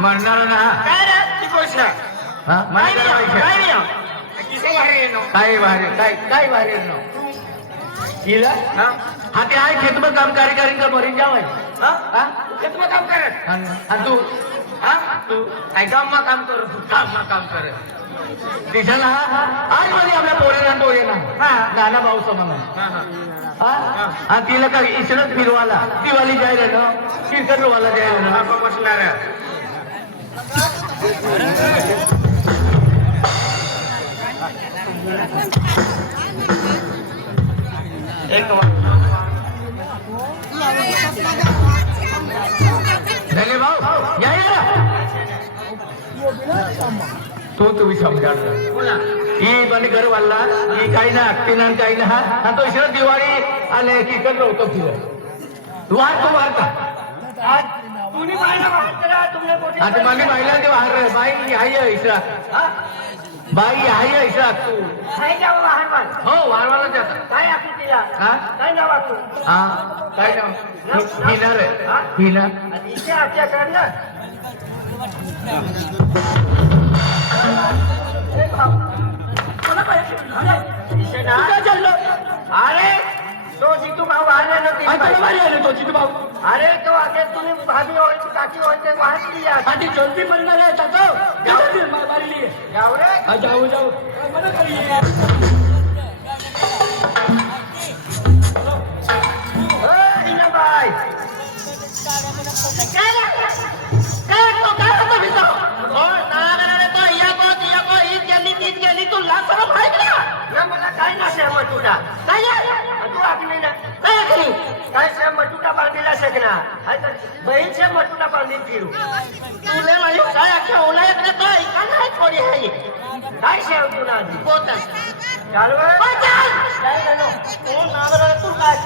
म्हणणार ना. काय हा? काय वारे काय काय वारे हा? ते आहे खेत काम कार्य करेंगे मरीन जावाय? काम करत. आणि तू? तू? काम काम काम करत. आज आपल्या पोरेला पोरेला नाना भाऊ समजा हा तिला का इशरत फिरवाला दिवाळी जायला ना? कीर्तनवाला जाहीर जायला ना. बसणार तो तुम्ही समजा ही पण घर वाढला की काही ना अक्तीन आणि काही ना. आणि तो इकडे दिवाळी आणि किरकट होतो फिरत वार तो वार का? आता मागे पाहिला ते वाहन रे. बाई हाय इशराक बाई हाय तू हो वाहनवाला जात काय असू तिला? काय नाव असू? हा. काय नाव? हिना रे. हिना. इशा आजच्या कडनं अरे तो जितू भाऊ आले ना ती आता बाई. मारी आले तो चितू भाऊ अरे तो आगे तुम्ही भाभी होय काकी होय ते वाहन लिया आधी जल्दी बनणार आहे त्याचं मारली जाऊ. रे. जाऊ जाऊ. बरं करी ओ, हिना बाई. काय लागलं? काय लागलं? काय होतं मटुटा बांधीला शकना हाय तर बहीण से मटुटा बांधी फिरू. तुले माझी काय अख्ख्या उन्हाळ्याकडे तो ऐका नाही थोडी आहे. काय से तू ना आधी बोट आहे. चाल वे हो, चाल. काय झालं? हो, नांगराला तू काय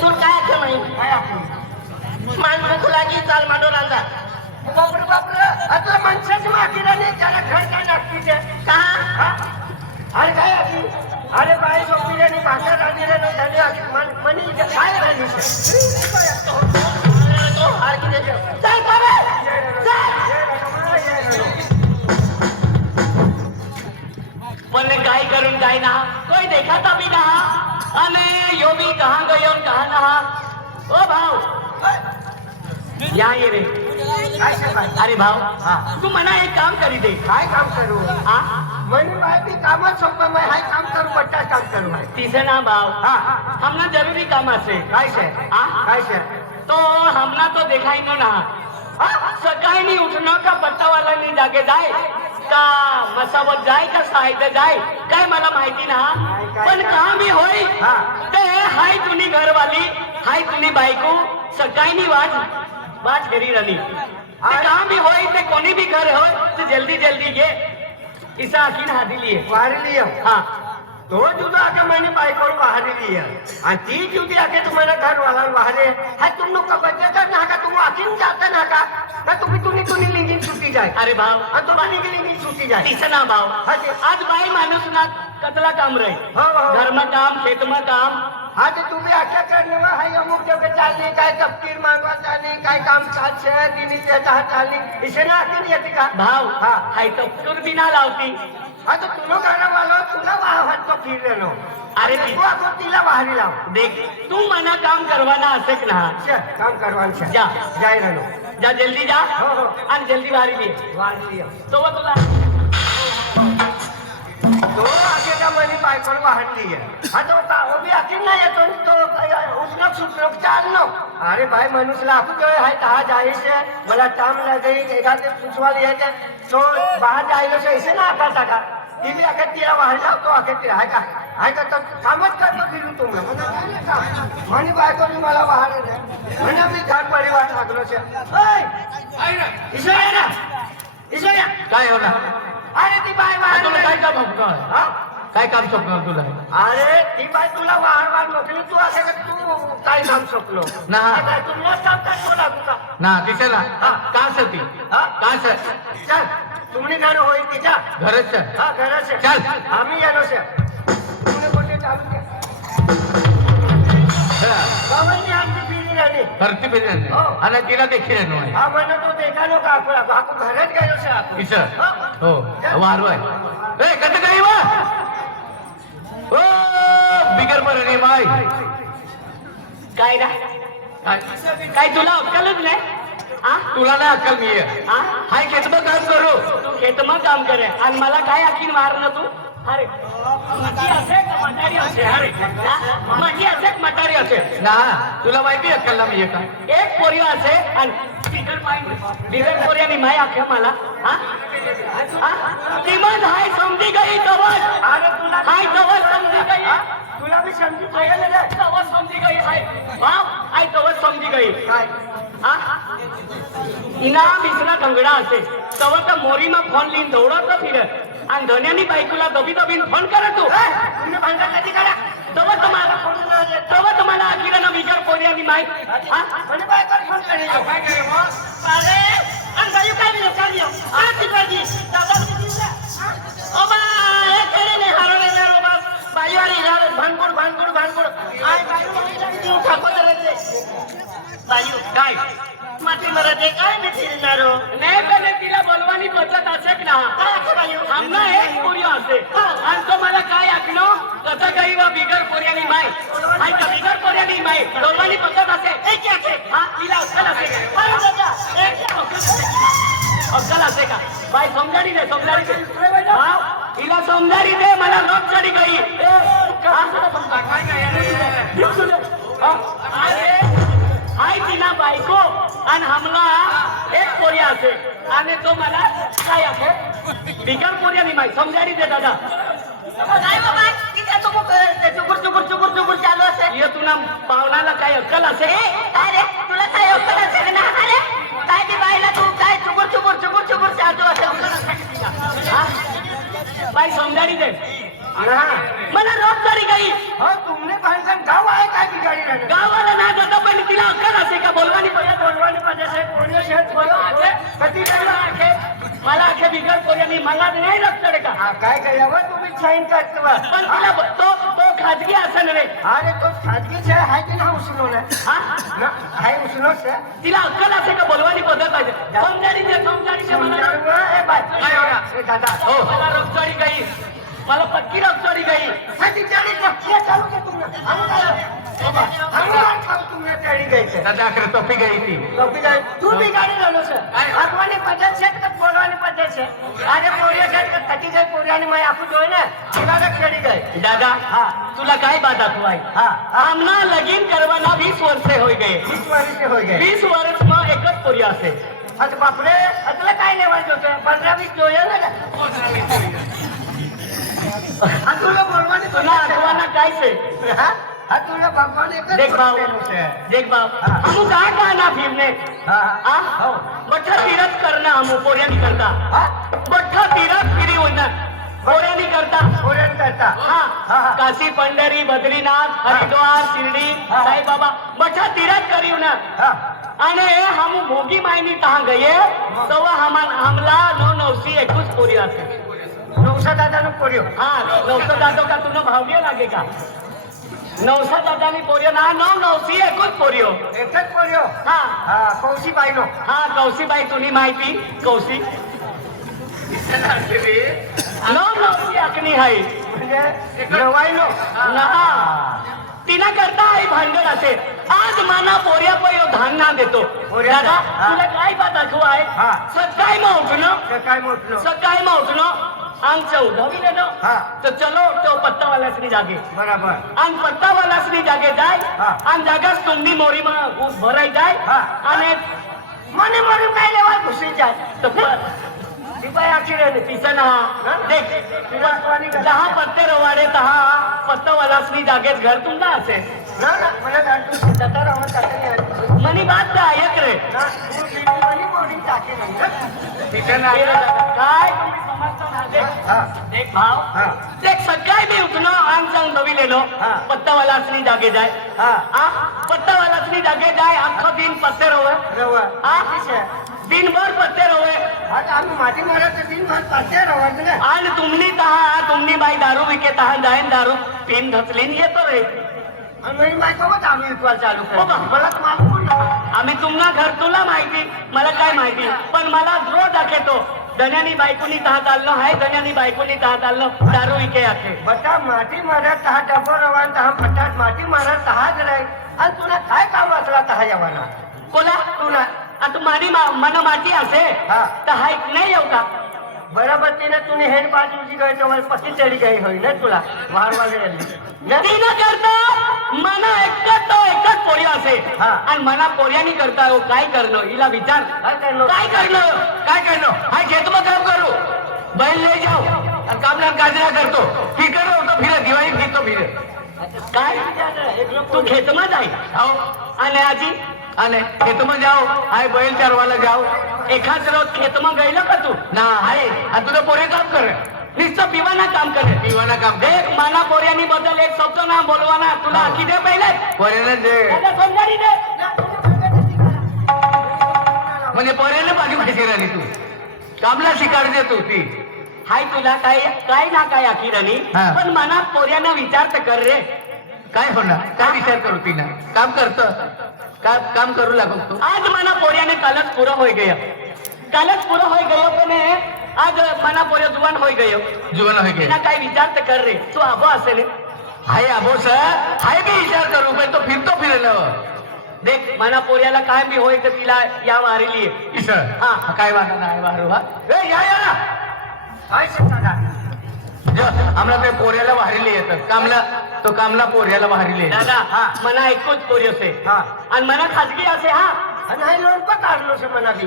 तू काय आपण मान भूक लागी चाल मांडो रांजा. बापरे बापरे. आता माणसाची मातीला नाही त्याला का? अरे काय अरे बाई सोपीने भाकर रांधीला नाही झाली मन- मनी काय राहिली तो पण काय करून काय ना? कोई देखाता भी ना अने यो भी कहाँ गयो कहा कहाँ ना? ओ भाऊ. या ये रे. अरे भाऊ तू मना एक काम करी दे. काय काम करू? हा? मनी माहिती कामच सोपं मैं हाय काम करू बट्टा काम करू तीसरे ना भाव हा. हमना जरूरी काम से काय हा? काय शे? तो हमना तो देखाई नो. ना हा? सकाळी नाही उठणं का पत्तावाला नाही जागे जाय? का मसावत जाय का साहित्य जाय? काय मला माहिती ना? पण? काम होय. ते हाय तुनी घरवाली हाय तुनी बायको. सकाळी नाही वाज वाज घरी रली ते काम भी होय ते कोणी भी घर होय ते जल्दी जल्दी ये। इसा आखीन हादी लिए। वारली हा। तो जुदा आके मैंने बाइक और बाहर लिया और ती जुदी आके तुम्हारा घर वाला बाहर है। तुम लोग का बच्चे का ना का तुम आकिन जाता ना का ना तुम्ही तुम्ही तुम्ही लिंगी छुट्टी जाए। अरे भाव और तुम्हारी की लिंगी छुट्टी जाए। तिसं ना भाव। हा ते- आज बाई माणूस ना कतला काम रहे हो, हो. घरमा काम खेतमा काम हाँ तो तुम्ही आख्या करने में हाय अमुक जगह चालनी काय तपकीर मागवा चालनी काय काम चाल शहर दिनी त्याचा चालनी इसे ना आखिन येते का? भाव हा. तो तुर बिना लावती? हाँ तो तुलो गाना वाला तुला वाहत तो फिर लेनो अरे अरे ती- तू आपण तिला बाहेर लाव. देख तू मना काम करवाना असेक ना चल, काम करवान छे. जा. जाय रहलो जा जल्दी जा. हो, हो. आणि जल्दी बाहेर ये वाढ लिया तो वो तुला तो आगे का मनी बायकोल वाहन लिया हाँ तो का वो भी आखिर ना येतो न तो उचलक सुचलक चालनो अरे भाई मनुष्य लाभ जो है कहा जाए से मला टाइम लग गई एखादे पूछवा लिया के तो बाहर से ऐसे ना आका सका ती भी आके तिला वाहन लाव तो आके तिला. है का? है का? कामच ना काय नाही मला मी परिवार लागलो ना होणार काय काम सोपणार काय काम सोपणार तुला? अरे ती बाय तुला वाहन वाहन नोकरी तू असे तू काय काम सोपलो ना. काय तू मस्त काम काय सोडा तुझा? ना तिच्याला. का सती का सर? चल तुम्ही घर होईल तिच्या? घरच सर. हा घरच चल. आम्ही येलो सर. किशोर हा. हो वारवाय. कत काही वा ओ बिगर बरं रे माय काय ना काय? तुला अक्कलच नाही? तुला नाही अक्कल मी. हाय खेतबं काम करू. खेतमं काम करे. आणि मला काय आखीन मार ना तू? अरे माझी असे का म्हातारी असे अरे हा? माझी असे का म्हातारी असे ना तुला माहिती अक्कलला मी आहे काय एक पोरी असे आणि बिगर पाय बिगर माय आख्या मला हा? हा? किमान हाय समजी गई तुला हाय तवच समजी गई? तुला मी समजू तवच समजी गई हाय. वाव हाय समजी गई. काय? हा? तर मोरीमा फोन लिहिन दौडत फिर आणि धन्यानी बायकोला दबी दबीन फोन करत तू ए, तुम्ही भांडण कधी करा तव तुम्हाला तव तुम्हाला अखिरानं बिगर पोरी आणि माय हा? म्हणजे बायकोला फोन करायचो काय करे मग अरे आणि बाई काय लिहिलं, काय लिहिलं? हा, ती बाई, दादा ती दिसला. ओ बा, हे खेळे नाही, हरवले नाही रो बा. बाईवाली झालं, भानगड, भानगड, भानगड. आय, बाई, बाई, बाई, ती ठाकूर धरायचे. बाई, काय माती मराठे काय मी फिरणार हो? नाही पहिले तिला बोलवानी पद्धत असेल ना. काय असं बाई आमना एक पुरी असे. आणि तो मला काय ऐकलो? कसं काही वा बिगर पोऱ्यानी माय. हाय का बिगर पोऱ्यानी माय. बोलवानी पद्धत असे. एक असे हा तिला अक्कल असे. का काय दादा? एक अक्कल असे. का? अक्कल असे का? बाय समजाडी दे समजाडी दे. हा तिला समजाडी दे मला लोक चढी गई पोरी असे आणि तो मला काय असे बिगर पोरी माहिती? समजाडी दे दादा. असेल. ये तुला पाहुणाला काय अक्कल असे अरे तुला काय अक्कल असेल ना? अरे काय ती बाईला तू काय चुकूर चुकूर चुकूर चुकूर चालू असेल? हा? बाई समजाडी दे. मला रोज चढी गई हो तुमने भांडण गाव आहे काय बिगाडी गावाला नाही जाता पण तिला अक्कल असे का? बोलवानी पडत बोलवानी पाहिजे कोणी शेत कधी गेला मला अखे बिगर पोरी मला नाही लक्षण का? हा काय केल्यावर तुम्ही साईन करतो बा. पण ब- तो तो खाजगी असं नव्हे अरे तो खाजगी छे हाय की ना उचलो ना हा हाय उचलो से तिला अक्कल असे का? बोलवानी पद्धत पाहिजे. समजाडी दे समजाडी मला. काय दादा. हो मला रक्तवाडी गई मला पक्की रक्तवाडी गई हा ती चाळीस हे चालू के तुम्ही आम्ही काय आम्ही काय तुम्ही चाळी घ्यायचं दादा अकरा टोपी गई ती टोपी काय तू बी गाडी झालो सर आगवानी पद्धत शेत का बोलवानी पद्धत से अरे पोरिया शेत का कटी जाय पोरियाने मैं आपू जोय ना तिला खेळी गए दादा हा. तुला काय बात आठवू आहे हा हा आमना लगीन करवाना वीस वर्षे होई गए वीस वर्ष हो गए वीस वर्ष मग एकच पोरी असे आता बापरे आता काय लेवायचं होतं पंधरा वीस जोया ना का हा तुला बोलवानी तुला आठवाना काय से तुला भगवान देख भाव देख भाव हम काय कहना फिरने हा तीरथ करना हम करता तीरथ फिरी होना करता करता काशी पंढरी बद्रीनाथ हरिद्वार शिर्डी साईबाबा बठ्ठा तीरथ करी ना हा आणि हम मोगी मायनी तहा गये હમલા हम નવસી नऊ પૂરી एकूच पोरी असे नवसा दादानं पोरियो हा नवसा दादो का तुला भावली लागे का नवसा दादानी पोरियो ना नऊ नऊशी एकूच पोरियो एकच पोरियो हा हा कौशी बाईनो हा कौशीबाई तुम्ही माहिती कौशी नऊ नऊशी अकनी हाय म्हणजे नवाईनो ना तिना करता आई भांडण असे आज माना पोऱ्या पोयो धान ना देतो पोऱ्या- दादा हा. तुला काय बात दाखव आहे हा. सकाळी मग उठणं ते काय म्हटलं सकाळी मग उठणं आमचं उधवी देणं हा. तर चलो तो पत्तावाल्यासनी जागे। बरोबर। आणि पत्तावाल्यासनी जागे जाय हा. आणि जागाच तुम्ही मोरी मग भराय जाय हा. आणि मने मरून काय लेवा घुसी प- ती बाई आखी राहिली तिचं ना? देख का? दहा पत्ते रवाडे दहा पत्तावाल्यासनी जागेत घर तुमचा असेल ना ना मला जाणतो जाता राहून जाता नाही आली. मनी बात काय ऐक रे। ना तू बिलकुल मोडी टाकी नाही तिथं नाही। काय एक भाव. देख सगळ्या मी उठलो आन सांग नविलेलो. पत्तावालासनी जागे जाय. पत्तावालासनी जागे जाय अख्खा बिन पत्ते रोवे. दिनभर पत्ते रोवे. आम्ही माझी आणि तुमनी तहा तुमनी बाई दारू विकेत आहात जाईन दारू. पिन घसलीन येतो रे. आम्ही हो तुम्हाला घर तुला माहिती. मला काय माहिती? पण मला रोज दाखवतो धन्यानी बायकोनी तहा चाललो हाय धन्यानी बायकोनी तहा चाललो दारू इके आखे. बटा माटी मारा तहा डबो रवान तहा बटा माटी मारा तहा रे आणि तुला काय काम असला तहा यावाना बोला तुला. आणि तू माझी मन माझी असे? तर हा एक नाही येऊ का? बराबर तिने तुम्ही हेड पाच उशी गायच्या पस्तीस चढी गई होई ना तुला. वार वाजे नदी न करता मना एकच एकच पोरी असे हा. आणि मना पोर्यानी करता हो काय करणं? हिला विचार. काय करणं? काय करणं? काय करणं? हाय खेत में काम करो. बैल ले जाओ और काम ना काजरा करतो. फिकर होतो फिर. दिवाळी फिरतो फिर. काय? तू खेत में जाई. आओ आणि आजी. आले. खेत में जाओ हाय बैल चरवायला जाओ एखाद रोज खेत में गईलो का तू? ना. हाय. आणि तुझं पोरे काम कर. नुसतं पिवाना काम करे दिवाना काम देख माना पोर्यानी बद्दल एक शब्द ना. बोलवाना तुला हा. आखी दे पहिले. पोरेनं जे दादा समजारी दे. म्हणजे पोरेनं माझी माहिती राहिली तू. कामला शिकार देतो ती हाय तुला काय काय ना काय अखिरानी हा. पण मना पोर्यानं विचार तर कर रे. काय होणार? काय विचार करू तिनं काम करत. का काम करू लागतो तू? आज मना पोर्याने कालच पुरं होई गय. कालच पुरं होई गयो पण આજ બના પોર્યો જુવાન હોઈ ગયો જુવાન હોઈ ગયો એના કઈ વિચાર તો કર રે તું આબો હશે ને હાય આબો છે હાય બી વિચાર કરું ભાઈ તો ફિરતો फिरलो. देख मना पोऱ्याला काय मी होय का तिला या वारेली. सर हा. काय वारा नाही वारू हा. ए या या ना हाय दादा आम्हाला ते पोऱ्याला वाहिली येत. कामला तो कामला पोऱ्याला वाहिली दादा हा मना एकूच पोरी असे. हा. आणि मना खाजगी असे हा. आणि हाय लोक काढलो से मना बी.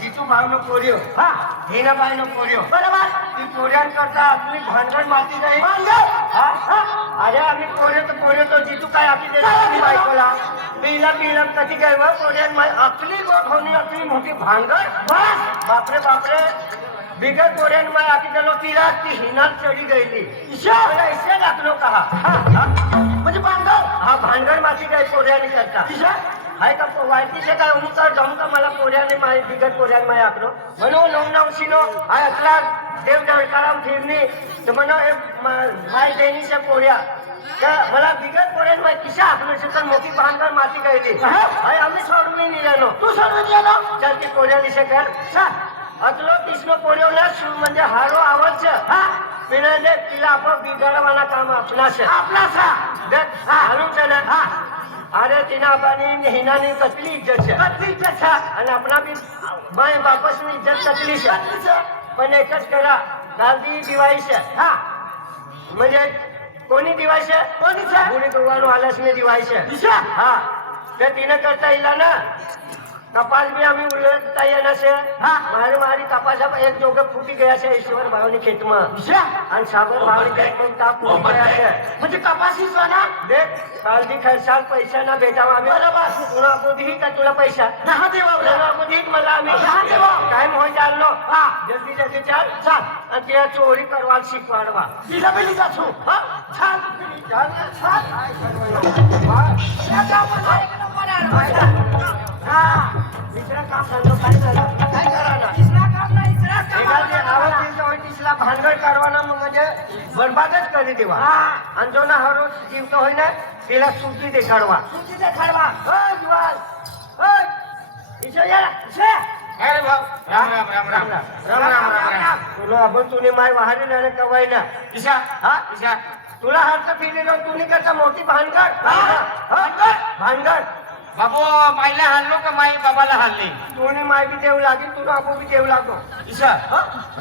जितू भावनो पोरियो. हा. हिना बाईनो पोरियो. बरोबर. ती आपली भांडण माती नाही. हा हा? अरे आम्ही पोरे तर पोरे तो जितू काय आपली देतो बायकोला? पिला पिला कधी काय व? पोऱ्यान माय आपली गोट होणी आपली मोठी भांडण बापरे बापरे. बिगर पोऱ्यान माय आपली गेलो तिला ती हिनात चढी गेली. मला इसे लागलो कहा म्हणजे भांडण हा भांडण माती काय पोऱ्याने करता? हाय का वाईटीचे काय उमकर जमका मला पोऱ्याने माय बिगत पोऱ्याने माय आकलो म्हणून नऊ नवशीनो हाय अकला देव जळकाराम फिरणी. तर म्हणून हे माय देणीच्या पोऱ्या. मला बिगत पोऱ्याने माय किशा आकलो तर मोठी भांडण माती गयली हाय आम्ही सोडून निघालो. तू सोडून गेलो? चल ती पोऱ्या दिशे कर. अतलो कृष्ण पोऱ्यो ना शिव म्हणजे हारो आवाज. हा. पिण्याने तिला आपण बिघडवाना काम आपलाच आपलाच देख हारून चला. हा. અરે તેના બાની હિનાની તકલીફ જ છે કેટલી ઇજ્જત છે અને આપણા બી માય બાપસની જ તકલીફ છે પણ એક જ કરા ગાંધી દિવાળી છે હા म्हणजे कोणी છે आहे છે गुढी दुर्वाणू આલસ ની दिवाळी છે હા तर તીને કરતા येईल ના કપાસ બી અમે ઉલટતા એના છે મારી મારી કપાસ એક જોગે ફૂટી ગયા છે ઈશ્વર ભાવની ખેતમાં અને સાબર ભાવની ખેતમાં તાપ ફૂટી ગયા છે म्हणजे कपासी सोना देख कालची खर्चाल पैसा ना भेटावा आम्ही बरोबर तुला आपण देईल का तुला पैसा हा देवा तुला आपण देईल मला आम्ही हा देवा टाइम होई चाललो हा जल्दी जल्दी चाल चाल आणि त्या चोरी करवा शिकवाडवा तिला बेली का छू हा चाल चाल चाल काय करवायला? वा. या कामाला एक नंबर आहे. हा तिसरं काम झालं काय झालं? काय करा तिसरा काम नाही तिसरा काम आवाज दिलता होय तिसला भानगड करवाना मग म्हणजे बरबादच करी देवा आणि जो ना हर रोज जीवतो होय ना तिला सुट्टी देखाडवा सुट्टी देखाडवा हो जुवाल. हो. इशो या. इशे. अरे भाऊ? राम राम राम राम. राम राम राम राम तुला आपण तुने माय वाहरी ना कवाय ना. ईशा हा? ईशा तुला हात फिरलेलो तुम्ही करता मोठी भानगड? भानगड? भानगड. बाबू माईला हाणलो का माई? बाबाला हाणली. तुने माय बी देऊ लागेल तुला आपण बी देऊ लागतो ईशा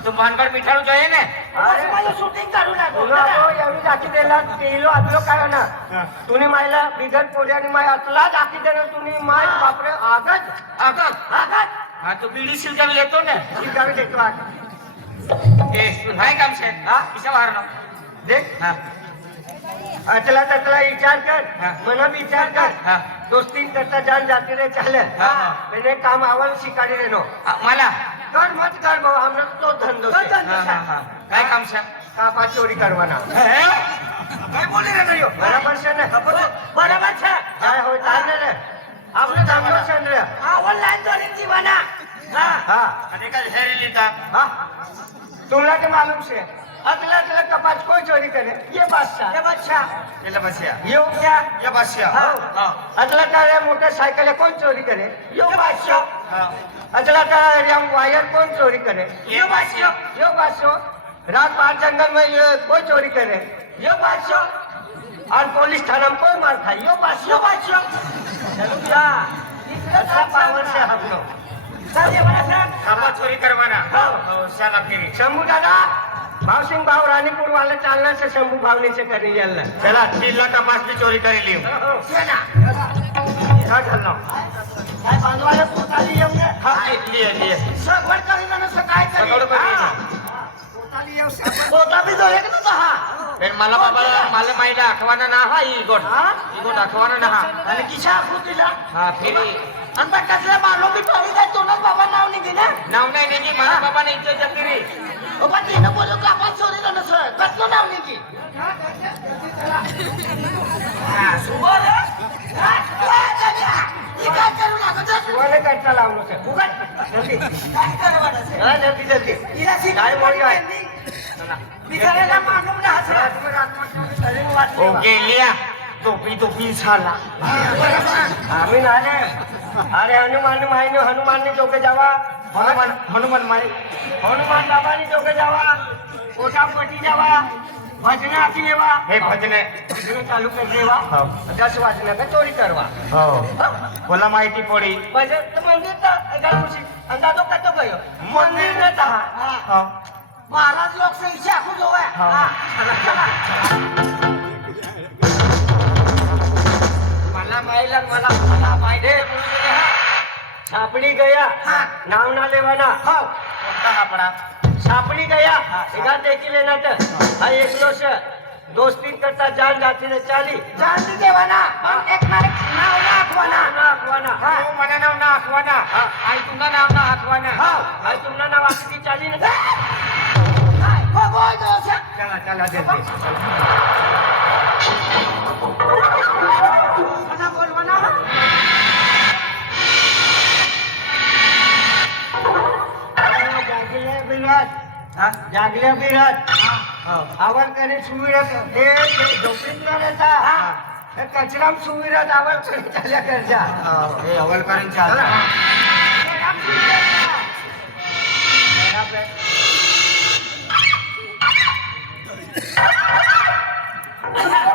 तू भानगड मिठाळू जाये ना? अरे. माझं शूटिंग काढू लागलो एवढी जाती दिला आतलो काय ना तुम्ही मायला बिगत पोरी आणि माय अतला जाती देणार तुम्ही माय बापरे आगत. आगत? आगत. हा तू बीडी शिलगावी येतो ना? शिकावी देतो आज ए काय काम शे हा? किशा मारणार देख हा. अतला ततला विचार कर. मना विचार कर. हा. દોસ્તી કરતા જાન જાતી રે ચાલે. એને કામ આવવાનું શીખાડી રેનો માલા. કર મત કર બહુ અમને તો ધંધો છે કઈ કામ છે? કાપા ચોરી કરવાના. કઈ બોલી રહ્યો બરાબર છે ને? ખબર બરાબર છે? હોય તાર ને આપણે ધંધો છે ને આ લાઈન દોરી જીવાના. हाँ. हाँ. अरे कल शहरी लेता हाँ. तुमला के मालूम से अगला अगला कपाट कोई चोरी करे ये बादशाह. ये बादशाह. ये बादशाह. ये क्या? ये बादशाह. हाँ. अगला का ये मोटरसाइकिल कौन चोरी करे ये बादशाह. हाँ. अगला का ये वायर कौन चोरी करे ये बादशाह. ये बादशाह. रात बाहर जंगल में ये कोई चोरी करे ये बादशाह. और पुलिस थाना में कोई मार खाई यो बादशाह. बादशाह. चलो क्या इतना पावर से हम लोग कापा चोरी करवाना हाँ। हो. शाला फिरी. शंभू दादा भाव सिंह भाव रानीपुर वाले चालना से शंभू भावनी से करने चलना चला भी चोरी करी क्या चलना काय पोताली येऊन हा. करी सकाळी करी. करी हा. पोताली येऊ सगळं. पोता बी जोडे का तुझा हा. फिर मला बाबा मला माहिती आठवाना ना हा ही गोट हा? गोट आठवाना ना हा. आणि किशा आखू दिला हा फिरी. आणि पण कसलं मालो बी पडी काय तुला बाबा नाव निघे ना नाव नाही नाही की मला बाबा नाही इथे ओ पण तिनं बोलू का आपण चोरी जाणं सर. कसलं नाव निघी सुबर काय करू लागत तुम्हाला करता लावलो सर? उगाच. जल्दी. काय करू वाटत हा जल्दी जल्दी. तिला काय शिकाय बोल काय बिचारायला मालूम ना हसरा ओ गेलिया टोपी टोपी झाला. आम्ही नाले अरे हनुमान माहिनी हनुमाननी चौके जावा. हनुमान हनुमान माई. हनुमान बाबानी चौके जावा. कोटापटी जावा. भजना आखी लेवा हे भजने. भजन चालू कर देवा हो. दस वाजना का चोरी करवा. हो. मला माहिती पडी भजन तर गावशी अंदाजो कतो गयो. मंदिर न तहा हो. महाराज लोक से इच्छा आखू जो है हा. हा. चला, चला. मला माहिला मला मला माहिती सापडी गया. हा. नाव ना लेवाना. हो. कोणता हा पडा? सापडी गया. एका देखी लेना तर. हा एकलो से दोस्ती करता जान जाती रे चाली. जानती देवाना. पण एक ना एक नाव ना आठवना ना अखवाना हा. तू मला नाव ना आठवाना आई तुला नाव ना आठवाना हा. आज तुमना नाव आखी चाली ना? हो, बोल तो. असं. चला चला. आता जागल्या बिरत. हो. आवडकरी सुविरत. हे झोपडीत करायचा कचराम सुविरत आवडकरी चालल्या करजा हो, हे आवडकरांच्या आला